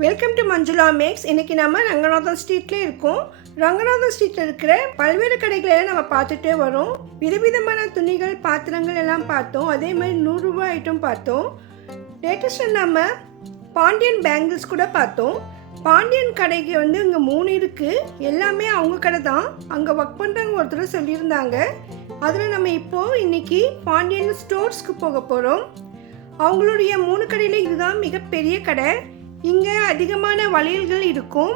Welcome to Manjula maths. இன்றைக்கி நம்ம ரங்கநாதன் ஸ்ட்ரீட்லேயே இருக்கோம். ரங்கநாதன் ஸ்ட்ரீட்டில் இருக்கிற பல்வேறு கடைகளை நம்ம பார்த்துட்டே வரோம். விதவிதமான துணிகள், பாத்திரங்கள் எல்லாம் பார்த்தோம். அதே மாதிரி 100 ரூபாய் ஐட்டம் பார்த்தோம். லேட்டஸ்ட்டாக நம்ம பாண்டியன் பேங்கிள்ஸ் கூட பார்த்தோம். பாண்டியன் கடைக்கு இங்கே 3 இருக்குது. எல்லாமே அவங்க கடை தான். அங்கே ஒர்க் பண்ணுறவங்க ஒருத்தர் சொல்லியிருந்தாங்க. அதில் நம்ம இன்றைக்கி பாண்டியன் ஸ்டோர்ஸ்க்கு போக போகிறோம். அவங்களுடைய 3 கடையில் இதுதான் மிகப்பெரிய கடை. இங்கே அதிகமான வளையல்கள் இருக்கும்.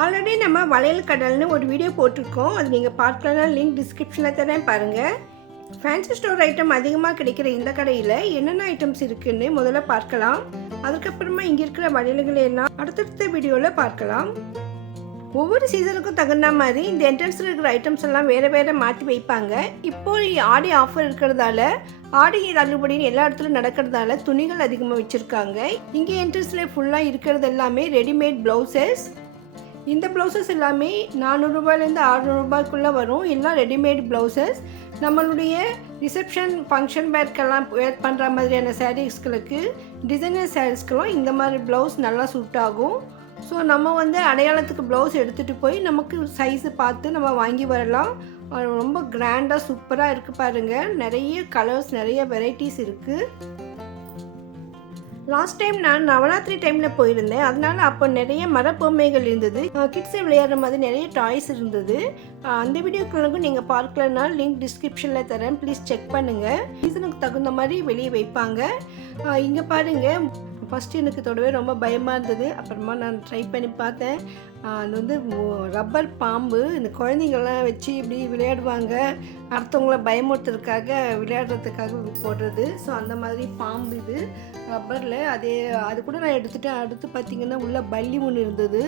ஆல்ரெடி நம்ம வளையல் கடல்னு ஒரு வீடியோ போட்டிருக்கோம். அது நீங்கள் பார்க்கலாம். லிங்க் டிஸ்கிரிப்ஷனில் தரேன் பாருங்கள். ஃபேன்சி ஸ்டோர் ஐட்டம் அதிகமாக கிடைக்கிற இந்த கடையில் என்னென்ன ஐட்டம்ஸ் இருக்குதுன்னு முதல்ல பார்க்கலாம். அதுக்கப்புறமா இங்கே இருக்கிற வளையல்களை எல்லாம் அடுத்தடுத்த வீடியோவில் பார்க்கலாம். ஒவ்வொரு சீசனுக்கும் தகுந்த மாதிரி இந்த என்ட்ரன்ஸில் இருக்கிற ஐட்டம்ஸ் எல்லாம் வேறு வேறு மாற்றி வைப்பாங்க. இப்போது ஆடி ஆஃபர் இருக்கிறதால, ஆடி தள்ளுபடின்னு எல்லா இடத்துலையும் நடக்கிறதால துணிகள் அதிகமாக வச்சுருக்காங்க. இங்கே என்ட்ரன்ஸில் ஃபுல்லாக இருக்கிறது எல்லாமே ரெடிமேட் ப்ளவுசஸ். இந்த ப்ளவுசஸ் எல்லாமே 400 ரூபாயிலேருந்து 600 ரூபாய்க்குள்ளே வரும். எல்லாம் ரெடிமேட் ப்ளவுசஸ். நம்மளுடைய ரிசப்ஷன் ஃபங்க்ஷன் வேர்க்கெல்லாம் வேர் பண்ணுற மாதிரியான சாரீஸ்களுக்கு, டிசைனர் சாரீஸ்க்கெல்லாம் இந்த மாதிரி ப்ளவுஸ் நல்லா சூட் ஆகும். ஸோ நம்ம அடையாளத்துக்கு ப்ளவுஸ் எடுத்துகிட்டு போய் நமக்கு சைஸு பார்த்து நம்ம வாங்கி வரலாம். ரொம்ப கிராண்டாக சூப்பராக இருக்குது பாருங்கள். நிறைய கலர்ஸ், நிறைய வெரைட்டிஸ் இருக்குது. லாஸ்ட் டைம் நான் நவராத்திரி டைமில் போயிருந்தேன். அதனால் அப்போ நிறைய மரப்பொம்மைகள் இருந்தது. கிட்ஸை விளையாடுற மாதிரி நிறைய டாய்ஸ் இருந்தது. அந்த வீடியோக்களுக்கும் நீங்கள் பார்க்கலன்னா லிங்க் டிஸ்கிரிப்ஷனில் தரேன். ப்ளீஸ் செக் பண்ணுங்கள். சீசனுக்கு தகுந்த மாதிரி வெளியே வைப்பாங்க. இங்கே பாருங்கள். ஃபஸ்ட்டு எனக்கு தொடவே ரொம்ப பயமாக இருந்தது. அப்புறமா நான் ட்ரை பண்ணி பார்த்தேன். அது ரப்பர் பாம்பு. இந்த குழந்தைங்கள்லாம் வச்சு இப்படி விளையாடுவாங்க. அடுத்தவங்கள பயமுறுத்துறதுக்காக, விளையாடுறதுக்காக போடுறது. ஸோ அந்த மாதிரி பாம்பு இது ரப்பரில். அது கூட நான் எடுத்துகிட்டேன். அடுத்து பார்த்திங்கன்னா உள்ள பல்லி ஒன்று இருந்தது.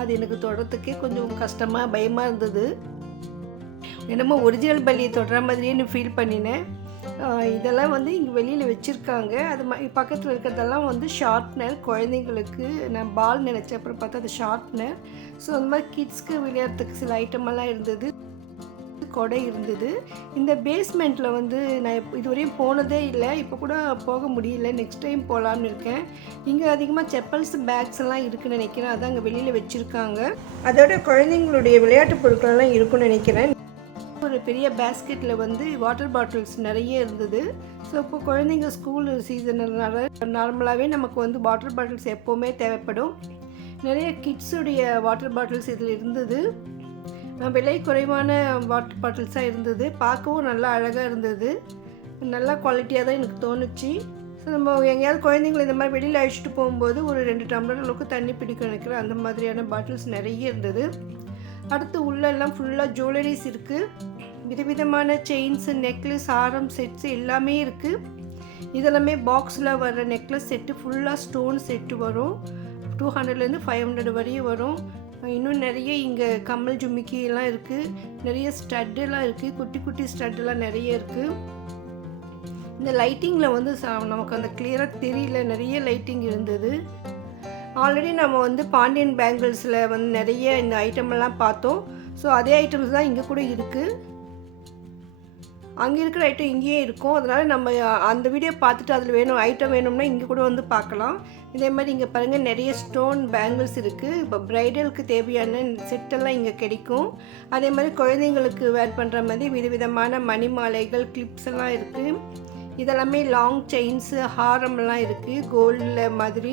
அது எனக்கு தொடறதுக்கே கொஞ்சம் கஷ்டமாக, பயமாக இருந்தது. என்னமோ ஒரிஜினல் பல்லியை தொடர மாதிரியே ஃபீல் பண்ணினேன். இதெல்லாம் இங்கே வெளியில் வச்சுருக்காங்க. அது பக்கத்தில் இருக்கிறதெல்லாம் ஷார்ப்னர். குழந்தைங்களுக்கு நான் பால் நினச்சேன், அப்புறம் பார்த்தா அது ஷார்ப்னர். ஸோ அந்த மாதிரி கிட்ஸ்க்கு விளையாடுறதுக்கு சில ஐட்டமெல்லாம் இருந்தது. கொடை இருந்தது. இந்த பேஸ்மெண்ட்டில் நான் இதுவரையும் போனதே இல்லை. இப்போ கூட போக முடியல. நெக்ஸ்ட் டைம் போகலான்னு இருக்கேன். இங்கே அதிகமாக செப்பல்ஸ், பேக்ஸ் எல்லாம் இருக்குதுன்னு நினைக்கிறேன். அதான் அங்கே வெளியில் வச்சுருக்காங்க. அதோட குழந்தைங்களுடைய விளையாட்டு பொருட்களெல்லாம் இருக்குன்னு நினைக்கிறேன். ஒரு பெரிய பேஸ்கெட்டில் வாட்டர் பாட்டில்ஸ் நிறைய இருந்தது. ஸோ இப்போ குழந்தைங்க ஸ்கூல் சீசனால நார்மலாகவே நமக்கு வாட்டர் பாட்டில்ஸ் எப்போவுமே தேவைப்படும். நிறைய கிட்ஸுடைய வாட்டர் பாட்டில்ஸ் இதில் இருந்தது. விலை குறைவான வாட்டர் பாட்டில்ஸாக இருந்தது. பார்க்கவும் நல்லா அழகாக இருந்தது. நல்லா குவாலிட்டியாக தான் எனக்கு தோணுச்சு. ஸோ நம்ம எங்கேயாவது குழந்தைங்களை இந்த மாதிரி வெளியில் அழைச்சிட்டு போகும்போது ஒரு 2 டம்ளர் அளவுக்கு தண்ணி பிடிக்கும் நினைக்கிறேன். அந்த மாதிரியான பாட்டில்ஸ் நிறைய இருந்தது. அடுத்து உள்ளெல்லாம் ஃபுல்லாக ஜுவல்லரிஸ் இருக்குது. விதவிதமான செயின்ஸு, நெக்லஸ், ஆரம் செட்ஸு எல்லாமே இருக்குது. இதெல்லாமே பாக்ஸில் வர நெக்லஸ் செட்டு, ஃபுல்லாக ஸ்டோன் செட்டு வரும். 200லேருந்து 500 வரையும் வரும். இன்னும் நிறைய இங்கே கம்மல், ஜுமிக்கி எல்லாம் இருக்குது. நிறைய ஸ்டட்டெல்லாம் இருக்குது. குட்டி குட்டி ஸ்டட்டெல்லாம் நிறைய இருக்குது. இந்த லைட்டிங்கில் நமக்கு அந்த கிளியராக தெரியல. நிறைய லைட்டிங் இருந்தது. ஆல்ரெடி நம்ம பாண்டியன் பேங்கிள்ஸில் நிறைய இந்த ஐட்டமெல்லாம் பார்த்தோம். ஸோ அதே ஐட்டம்ஸ் தான் இங்கே கூட இருக்குது. அங்கே இருக்கிற ஐட்டம் இங்கேயே இருக்கும். அதனால் நம்ம அந்த வீடியோ பார்த்துட்டு அதில் ஐட்டம் வேணும்னா இங்கே கூட பார்க்கலாம். இதே மாதிரி இங்கே பாருங்கள், நிறைய ஸ்டோன் பேங்கிள்ஸ் இருக்குது. இப்போ ப்ரைடலுக்கு தேவையான செட்டெல்லாம் இங்கே கிடைக்கும். அதே மாதிரி குழந்தைங்களுக்கு வேர் பண்ணுற மாதிரி விதவிதமான மணி மாலைகள், கிளிப்ஸ் எல்லாம் இருக்குது. இதெல்லாமே லாங் செயின்ஸு, ஹாரம்லாம் இருக்குது. கோல்டில் மாதிரி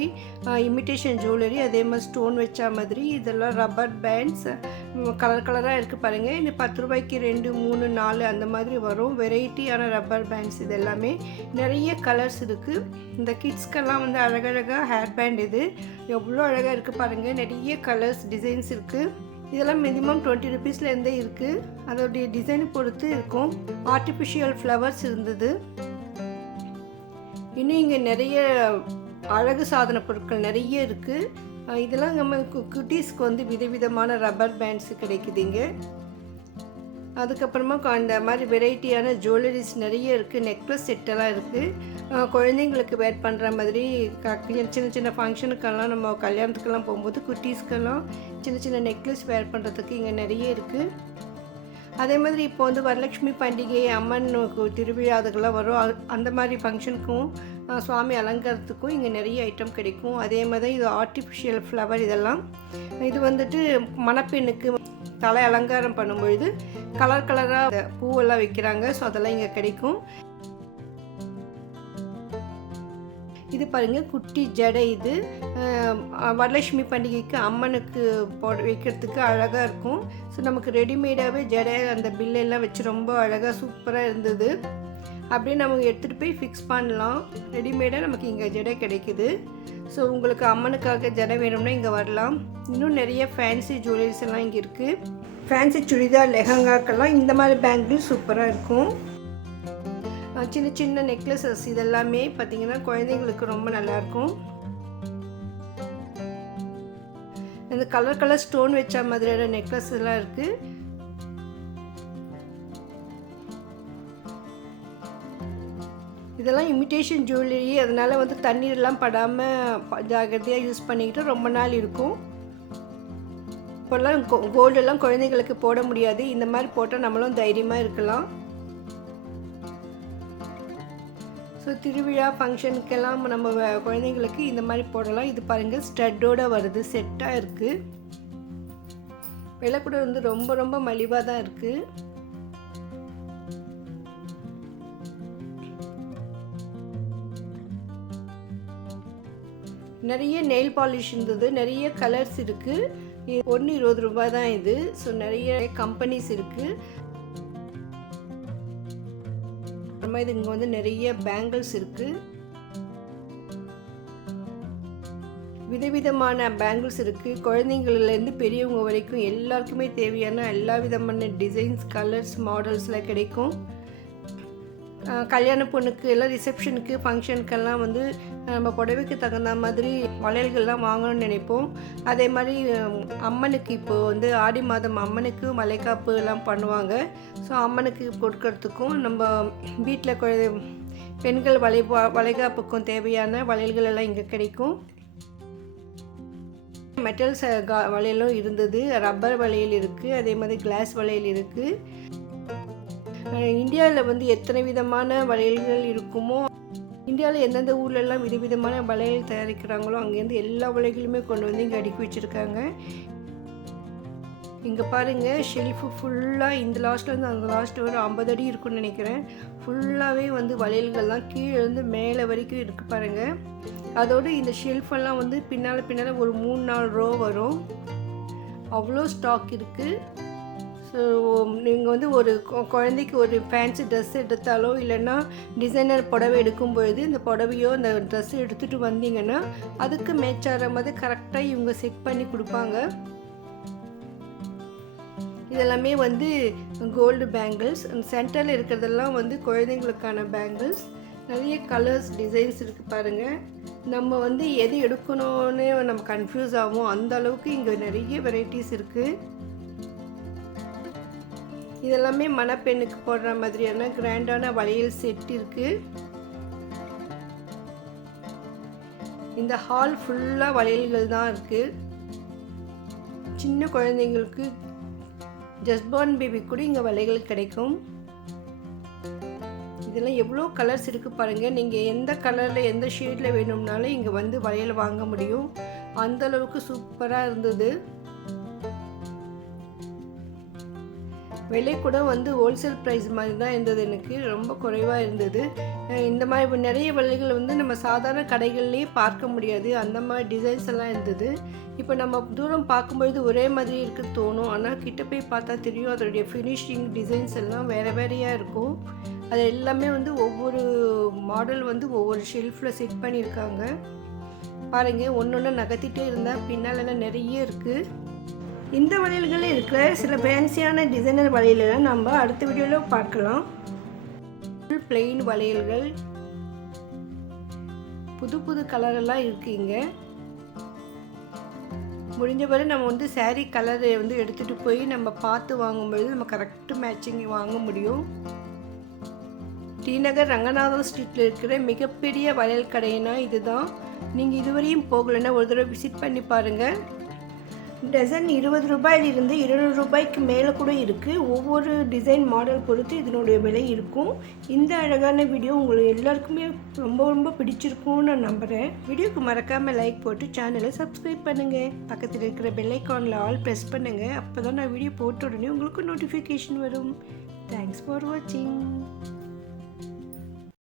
இமிட்டேஷன் ஜுவல்லரி, அதே மாதிரி ஸ்டோன் வச்சா மாதிரி. இதெல்லாம் ரப்பர் பேண்ட்ஸ் கலர் கலராக இருக்குது பாருங்கள். இந்த 10 ரூபாய்க்கு 2, 3, 4 அந்த மாதிரி வரும். வெரைட்டியான ரப்பர் பேண்ட்ஸ். இது எல்லாமே நிறைய கலர்ஸ் இருக்குது. இந்த கிட்ஸ்க்கெல்லாம் அழகழகாக ஹேர் பேண்ட். இது எவ்வளோ அழகாக இருக்குது பாருங்கள். நிறைய கலர்ஸ், டிசைன்ஸ் இருக்குது. இதெல்லாம் மினிமம் 20 ருபீஸ்லேருந்தே இருக்குது. அதோடைய டிசைனை பொறுத்து இருக்கும். ஆர்டிஃபிஷியல் ஃப்ளவர்ஸ் இருந்தது. இன்னும் இங்கே நிறைய அழகு சாதன பொருட்கள் நிறைய இருக்குது. இதெல்லாம் நம்ம குட்டீஸ்க்கு விதவிதமான ரப்பர் பேண்ட்ஸ் கிடைக்குதுங்க. அதுக்கப்புறமா அந்த மாதிரி வெரைட்டியான ஜுவல்லரிஸ் நிறைய இருக்குது. நெக்லஸ் செட்டெல்லாம் இருக்குது. குழந்தைங்களுக்கு வேர் பண்ணுற மாதிரி சின்ன சின்ன ஃபங்க்ஷனுக்கெல்லாம், நம்ம கல்யாணத்துக்கெல்லாம் போகும்போது குட்டீஸ்க்கெல்லாம் சின்ன சின்ன நெக்லஸ் வேர் பண்ணுறதுக்கு இங்கே நிறைய இருக்குது. அதே மாதிரி இப்போ வரலட்சுமி பண்டிகை, அம்மன் திருவிழா அதுக்கெல்லாம் வரும். அந்த மாதிரி ஃபங்க்ஷனுக்கும் சுவாமி அலங்காரத்துக்கும் இங்கே நிறைய ஐட்டம் கிடைக்கும். அதே மாதிரி இது ஆர்டிஃபிஷியல் ஃப்ளவர். இதெல்லாம் இது வந்துட்டு மணப்பெண்ணுக்கு தலை அலங்காரம் பண்ணும்பொழுது கலர் கலராக பூவெல்லாம் வைக்கிறாங்க. ஸோ அதெல்லாம் இங்கே கிடைக்கும். இது பாருங்கள், குட்டி ஜடை. இது வரலட்சுமி பண்டிகைக்கு அம்மனுக்கு வைக்கிறதுக்கு அழகாக இருக்கும். ஸோ நமக்கு ரெடிமேடாகவே ஜடை அந்த பில்லெல்லாம் வச்சு ரொம்ப அழகாக சூப்பராக இருந்தது. அப்படியே நம்ம எடுத்துகிட்டு போய் ஃபிக்ஸ் பண்ணலாம். ரெடிமேடாக நமக்கு இங்கே ஜடை கிடைக்குது. ஸோ உங்களுக்கு அம்மனுக்காக ஜடை வேணும்னா இங்கே வரலாம். இன்னும் நிறைய ஃபேன்சி ஜுவல்லரிஸ் எல்லாம் இங்கே இருக்குது. ஃபேன்சி சுடிதார் லெஹங்காக்கெல்லாம் இந்த மாதிரி பேங்கிள் சூப்பராக இருக்கும். சின்ன சின்ன நெக்லஸஸ் இதெல்லாமே பார்த்திங்கன்னா குழந்தைங்களுக்கு ரொம்ப நல்லாயிருக்கும். இந்த கலர் கலர் ஸ்டோன் வச்ச மாதிரியான நெக்லஸ் எல்லாம் இருக்குது. இதெல்லாம் இமிட்டேஷன் ஜுவல்லரி. அதனால் வந்து தண்ணீரெல்லாம் படாமல் ஜாகிரதையாக யூஸ் பண்ணிக்கிட்டு ரொம்ப நாள் இருக்கும். இப்போல்லாம் கோல்டெல்லாம் குழந்தைங்களுக்கு போட முடியாது. இந்த மாதிரி போட்டால் நம்மளும் தைரியமாக இருக்கலாம். ஸோ திருவிழா ஃபங்க்ஷனுக்கெல்லாம் நம்ம குழந்தைங்களுக்கு இந்த மாதிரி போடலாம். இது பாருங்கள், ஸ்டட்டோடு வருது, செட்டாக இருக்குது. விலை கூட வந்து ரொம்ப ரொம்ப மலிவாக தான் இருக்குது. நிறைய நெயில் பாலிஷ் இருந்தது. நிறைய கலர்ஸ் இருக்குது. ஒன்று 20 ரூபாய் தான் இது. ஸோ நிறைய கம்பெனிஸ் இருக்குது. இது இங்கே வந்து நிறைய பேங்கிள்ஸ் இருக்குது. விதவிதமான பேங்கிள்ஸ் இருக்குது. குழந்தைங்கள்லேருந்து பெரியவங்க வரைக்கும் எல்லாருக்குமே தேவையான எல்லா விதமான டிசைன்ஸ், கலர்ஸ், மாடல்ஸில் கிடைக்கும். கல்யாண பொண்ணுக்கு எல்லாம் ரிசப்ஷனுக்கு ஃபங்க்ஷனுக்கெல்லாம் வந்து நம்ம புடவைக்கு தகுந்த மாதிரி வளையல்கள்லாம் வாங்கணும்னு நினைப்போம். அதே மாதிரி அம்மனுக்கு இப்போது வந்து ஆடி மாதம் அம்மனுக்கு மலைக்காப்பு எல்லாம் பண்ணுவாங்க. ஸோ அம்மனுக்கு கொடுக்கறதுக்கும் நம்ம வீட்டில் பெண்கள் வளைகாப்புக்கும் தேவையான வளையல்கள் எல்லாம் இங்கே கிடைக்கும். மெட்டல்ஸ் வளையலும் இருந்தது. ரப்பர் வளையல் இருக்குது. அதே மாதிரி கிளாஸ் வளையல் இருக்குது. இந்தியாவில் வந்து எத்தனை விதமான வளையல்கள் இருக்குமோ, இந்தியாவில் எந்தெந்த ஊர்லெல்லாம் விதவிதமான வளையல் தயாரிக்கிறாங்களோ அங்கேருந்து எல்லா வளையல்களுமே கொண்டு வந்து இங்கே அடுக்கி வச்சுருக்காங்க. இங்கே பாருங்கள், ஷெல்ஃபு ஃபுல்லாக இந்த லாஸ்ட்லேருந்து அந்த லாஸ்ட் ஒரு 50 அடி இருக்குன்னு நினைக்கிறேன். ஃபுல்லாகவே வந்து வளையல்கள் தான் கீழே இருந்து மேலே வரைக்கும் இருக்குது பாருங்கள். அதோடு இந்த ஷெல்ஃபெல்லாம் வந்து பின்னால் ஒரு 3-4 ரோ வரும். அவ்வளோ ஸ்டாக் இருக்குது. ஸோ நீங்கள் வந்து ஒரு குழந்தைக்கு ஒரு ஃபேன்சி ட்ரெஸ் எடுத்தாலோ இல்லைன்னா டிசைனர் புடவை எடுக்கும் பொழுது இந்த புடவையோ இந்த ட்ரெஸ்ஸை எடுத்துகிட்டு வந்தீங்கன்னா அதுக்கு மேட்சாகிற மாதிரி கரெக்டாக இவங்க செட் பண்ணி கொடுப்பாங்க. இதெல்லாமே வந்து கோல்டு பேங்கிள்ஸ். அந்த சென்டரில் இருக்கிறதெல்லாம் வந்து குழந்தைங்களுக்கான பேங்கிள்ஸ். நிறைய கலர்ஸ், டிசைன்ஸ் இருக்குது பாருங்கள். நம்ம வந்து எது எடுக்கணும்னு நம்ம கன்ஃபியூஸ் ஆகும். அந்த அளவுக்கு இங்கே நிறைய வெரைட்டிஸ் இருக்குது. இதெல்லாமே மணப்பெண்ணுக்கு போடுற மாதிரியான கிராண்டான வளையல் செட் இருக்குது. இந்த ஹால் ஃபுல்லாக வளையல்கள் தான் இருக்குது. சின்ன குழந்தைங்களுக்கு ஜஸ்ட் பார்ன் பேபி கூட இங்கே வளையல் கிடைக்கும். இதெல்லாம் எவ்வளோ கலர்ஸ் இருக்குது பாருங்கள். நீங்கள் எந்த கலரில் எந்த ஷேடில் வேணும்னாலும் இங்கே வந்து வளையல் வாங்க முடியும். அந்தளவுக்கு சூப்பராக இருந்தது. விலை கூட வந்து ஹோல்சேல் ப்ரைஸ் மாதிரி தான் இருந்தது. எனக்கு ரொம்ப குறைவாக இருந்தது. இந்த மாதிரி நிறைய வளையல்கள் வந்து நம்ம சாதாரண கடைகள்லேயே பார்க்க முடியாது. அந்த மாதிரி டிசைன்ஸ் எல்லாம் இருந்தது. இப்போ நம்ம தூரம் பார்க்கும்பொழுது ஒரே மாதிரி இருக்க தோணும். ஆனால் கிட்ட போய் பார்த்தா தெரியும் அதோடைய ஃபினிஷிங், டிசைன்ஸ் எல்லாம் வேறு வேறையாக இருக்கும். அது எல்லாமே வந்து ஒவ்வொரு மாடல் வந்து ஒவ்வொரு ஷெல்ஃபில் செட் பண்ணியிருக்காங்க பாருங்கள். ஒன்று ஒன்று நகர்த்திட்டே இருந்தால் பின்னாலெல்லாம் நிறைய இருக்குது. இந்த வளையல்கள் இருக்கிற சில ஃபேன்சியான டிசைனர் வளையல்கள் நம்ம அடுத்த வீடியோவில் பார்க்கலாம். ஃபுல் பிளெயின் வளையல்கள், புது புது கலரெல்லாம் இருக்குது. இங்கே முடிஞ்ச வரை நம்ம வந்து சாரீ கலரை வந்து எடுத்துகிட்டு போய் நம்ம பார்த்து வாங்கும்பொழுது நம்ம கரெக்டு மேட்சிங் வாங்க முடியும். டிநகர் ரங்கநாதன் ஸ்ட்ரீட்டில் இருக்கிற மிகப்பெரிய வளையல் கடைனா இதுதான். நீங்கள் இதுவரையும் போகலைன்னா ஒரு தடவை விசிட் பண்ணி பாருங்கள். டசன் 20 ரூபாயிலிருந்து 200 ரூபாய்க்கு மேலே கூட இருக்குது. ஒவ்வொரு டிசைன் மாடல் பொறுத்து இதனுடைய விலை இருக்கும். இந்த அழகான வீடியோ உங்களுக்கு எல்லாருக்குமே ரொம்ப ரொம்ப பிடிச்சிருக்கும்னு நான் நம்புகிறேன். வீடியோக்கு மறக்காமல் லைக் போட்டு சேனலை சப்ஸ்கிரைப் பண்ணுங்கள். பக்கத்தில் இருக்கிற பெல் ஐக்கானில் ஆல் ப்ரெஸ் பண்ணுங்கள். அப்போ தான் நான் வீடியோ போட்ட உடனே உங்களுக்கு நோட்டிஃபிகேஷன் வரும். தேங்க்ஸ் ஃபார் வாட்சிங்.